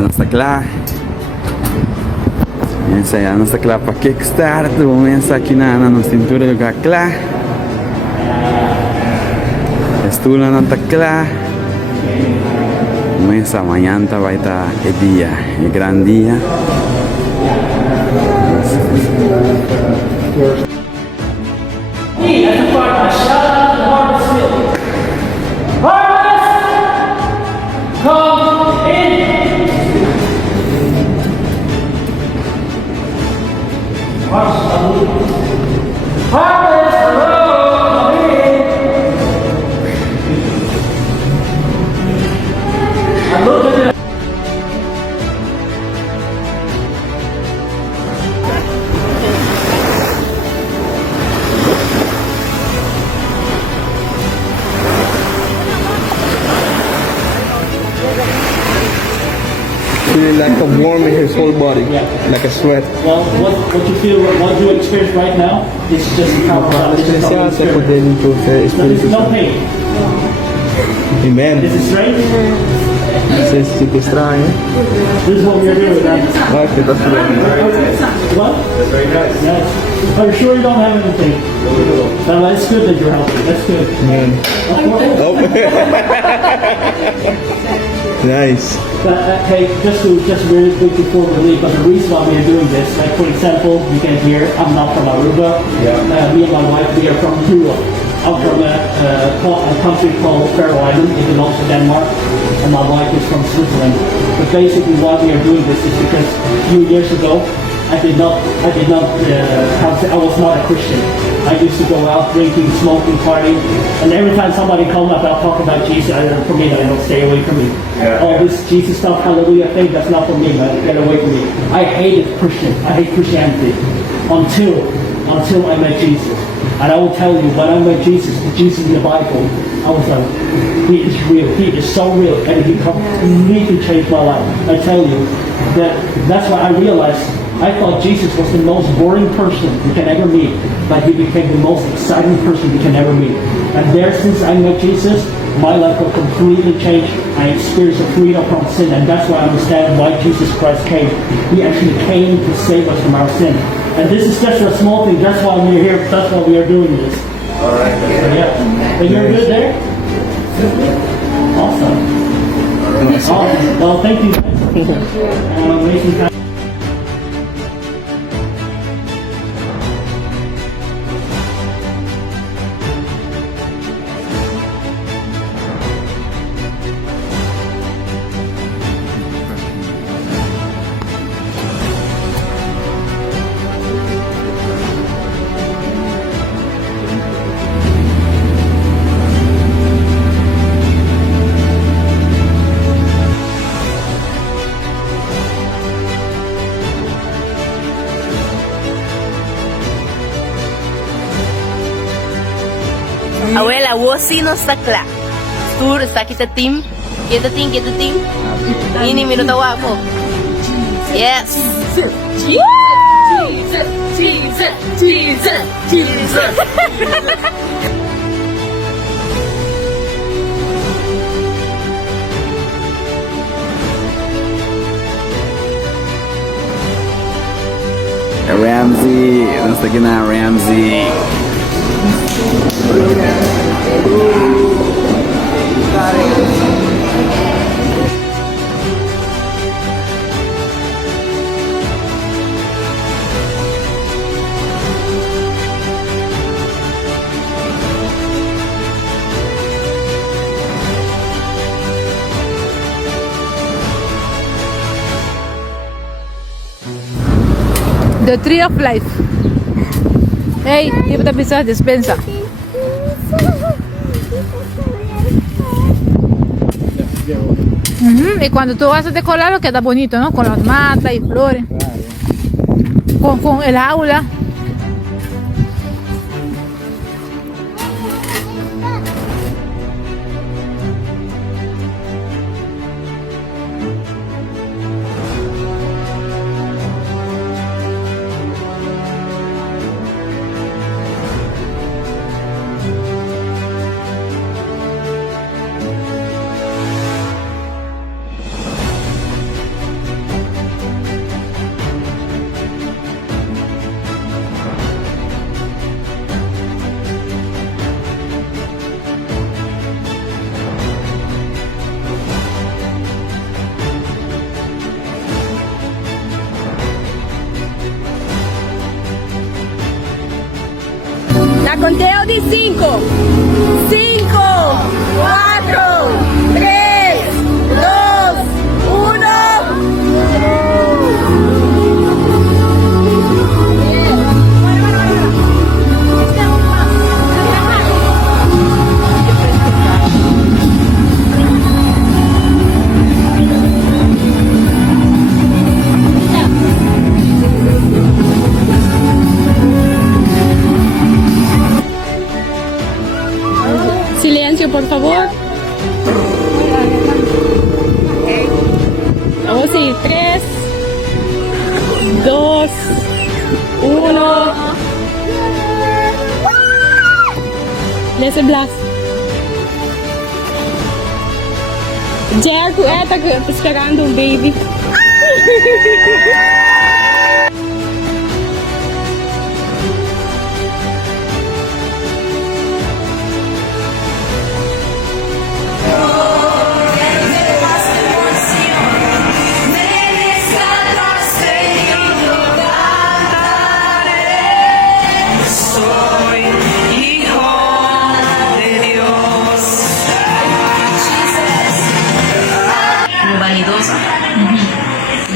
nasta claro. Essa é a nossa claro para Kickstart. Vamos começar aqui na cintura do claro. Estou lá na claro. Começa amanhã, vai estar dia, é grande dia. Feeling like a warm in his whole body, like a sweat. Well, what you feel, what you experience right now, is just how Especialmente é poder do Espírito no Santo. pain. Amen. This is strange. Você se fica estranho, hein? This is what we are doing, man. Olha que tá tudo bem. What? That's very nice. Yes. Are you sure you don't have anything? No, that's good that you're healthy. That's good. Amen. Of Nice. Hey, just really quick before we leave, but the reason why we are doing this, like for example, you can hear, I'm not from Aruba. Me and my wife, we are from Europe. I'm from a country called Faroe Island. It belongs to Denmark, and my wife is from Switzerland. But basically, why we are doing this is because a few years ago, I was not a Christian. I used to go out drinking, smoking, partying, and every time somebody called up, I'll talk about Jesus. For me, I don't stay away from me. All this Jesus stuff, hallelujah thing, that's not for me, man. Get away from me. I hated Christian. I hate Christianity until I met Jesus. And I will tell you, when I met Jesus, the Jesus in the Bible, I was like, he is real. He is so real, and he completely changed my life. I tell you, that's why I realized. I thought Jesus was the most boring person you can ever meet, but he became the most exciting person you can ever meet. And there, since I met Jesus, my life was completely changed. I experienced a freedom from sin, and that's why I understand why Jesus Christ came. He actually came to save us from our sin. And this is just a small thing. That's why we're here. That's why we are doing this. All right. Yeah. But you're good there? Awesome. Awesome. Well, thank you guys. Amazing time. Abuela, vos sí no está claro. Tur está kita tim. Kita tim. Ini minuto guapo. Yes. Jesus. Ramsey, nós aqui na Ramsey. The Tree of Life. Hey, di ba tayo sa dispensa? Y cuando tú vas a decorarlo queda bonito, ¿no? Con las matas y flores. Con el aula. Na conteo de 5. 5, 4, 3, 2, 1. Silencio, por favor. Vamos a ir 3, 2, 1. Nesse blast. Jerko está esperando um baby.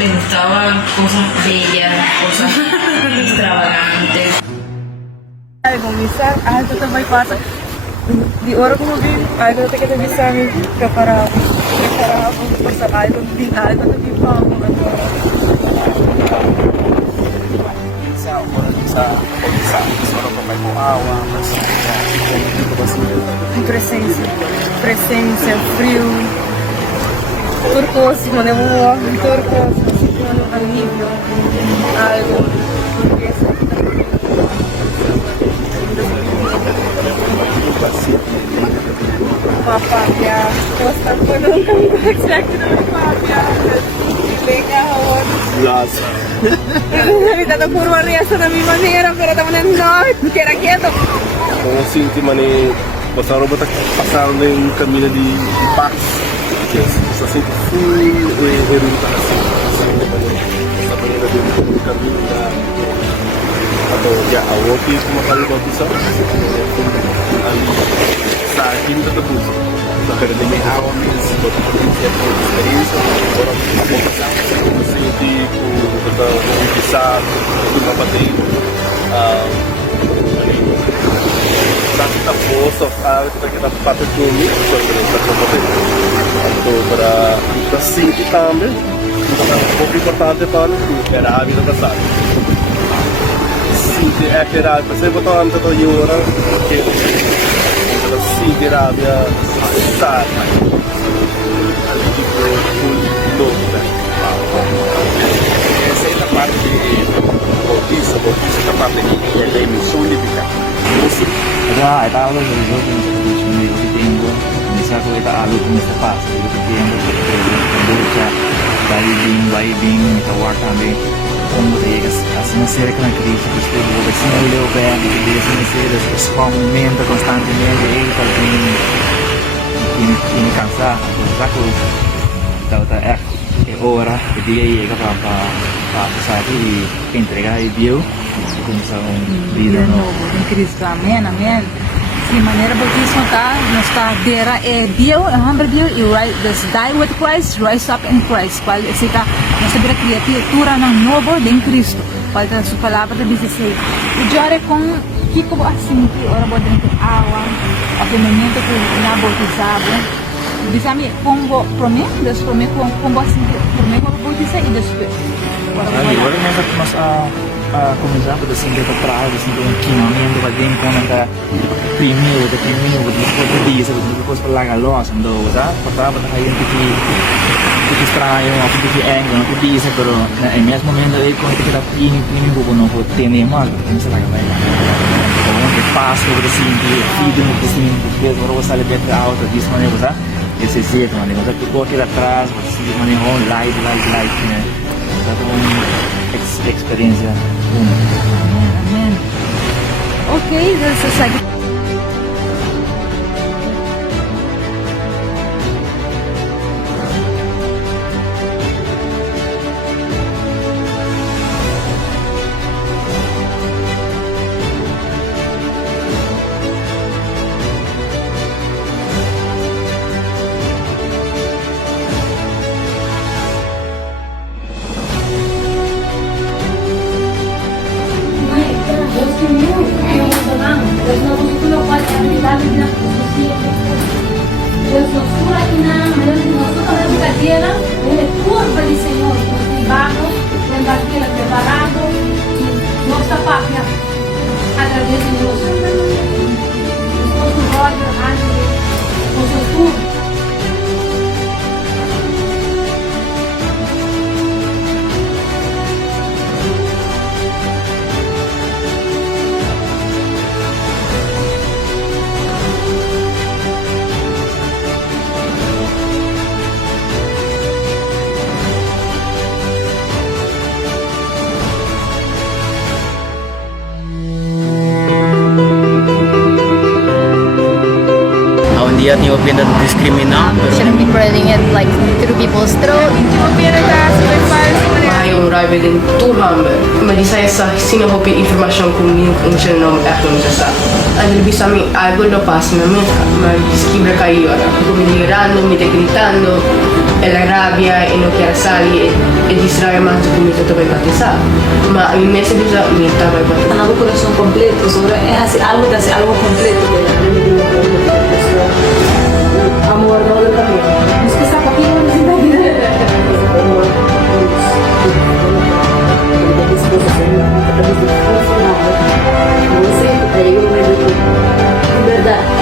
Me gustaban cosas bellas, cosas extravagantes. Algo bisa, algo também passa. Di oras como vi, algo tem que bisa preparado para algo também vamos agora. Presença, frio. Turcos, quando eu vou em turcos, sinto um alívio, algo, papaya, costa, quando nunca me expect na papaya, legal, Lazo. ahorita tô por uma reação na minha maneira, pero tamo não, que era quieto. Então, assim, que maneira, você Aruba está passando em um caminho de paz. Você sempre fui eruta assim, essa maneira de caminho atau ya awal cuma kali kau bisa ali saat ini tetap bisa tapi dari awal ini sebab experiência orang mau bersama sini kita bisa cuma batin tapi tak most of kita patut dulu atau para sini também muito importante para era a vida passada se é que era você botou a toda hora que se era a estar tipo novo essa é a parte de bautista a parte que é emissão de vida Ada ita algo dari yo que yo tengo bisa ko ita algo kung sa pas yo tengo ducha vibing ita war también como digas así no se con crisis que usted lo que se le ve que dice no se es momento constantemente y tal tiene cansar saco tauta é hora que dia llega para pasar y entregar el Dios começar vida novo em Cristo. Amém, amém. De maneira batismo tá, nós está dera é Deus, é humble Deus e just die with Christ, rise up in Christ. Qual é esta nossa criatura na novo em Cristo. Qual é a sua palavra de dizer. E já é com que como assim que ora pode ter água, o momento que na batizado. Diz-me como prometo, Deus prometo como assim, prometo batizar e depois. Agora mesmo que nós começar a descender para trás, assim, com equipamento para dentro, quando a primeiro, depois de isso, depois para lá a loja, então, tá? Para trás, para aí, que estranho, que de ângulo, que diz, pero no mesmo momento aí, quando que está primeiro, não pode ter nem mais, tem que ser lá que vai lá. Então, que passa, por assim, que fica no assim, depois, agora você sai bem alto, diz, maneira, tá? Esse jeito, maneira, você ficou aqui atrás, assim, maneira, light, né? Então, experiência Amém. Ok, você segue. lihat ni Opin dan diskriminam. Shouldn't be spreading it like through people's throat. Yung rival din Tuhan men saya sa sinahopi informasyon kung yung siya nom akon sa ang bisa mi algo lo pas na mi skibra kayo kung milirando mi gritando e la rabbia e non chiara sali e distrae manzo come tutto vai batizar ma il mese bisa mi estaba batizar algo corazón completo, sobre hace algo completo de la amor no lo también. Es que está poquito necesita vida. Verdad.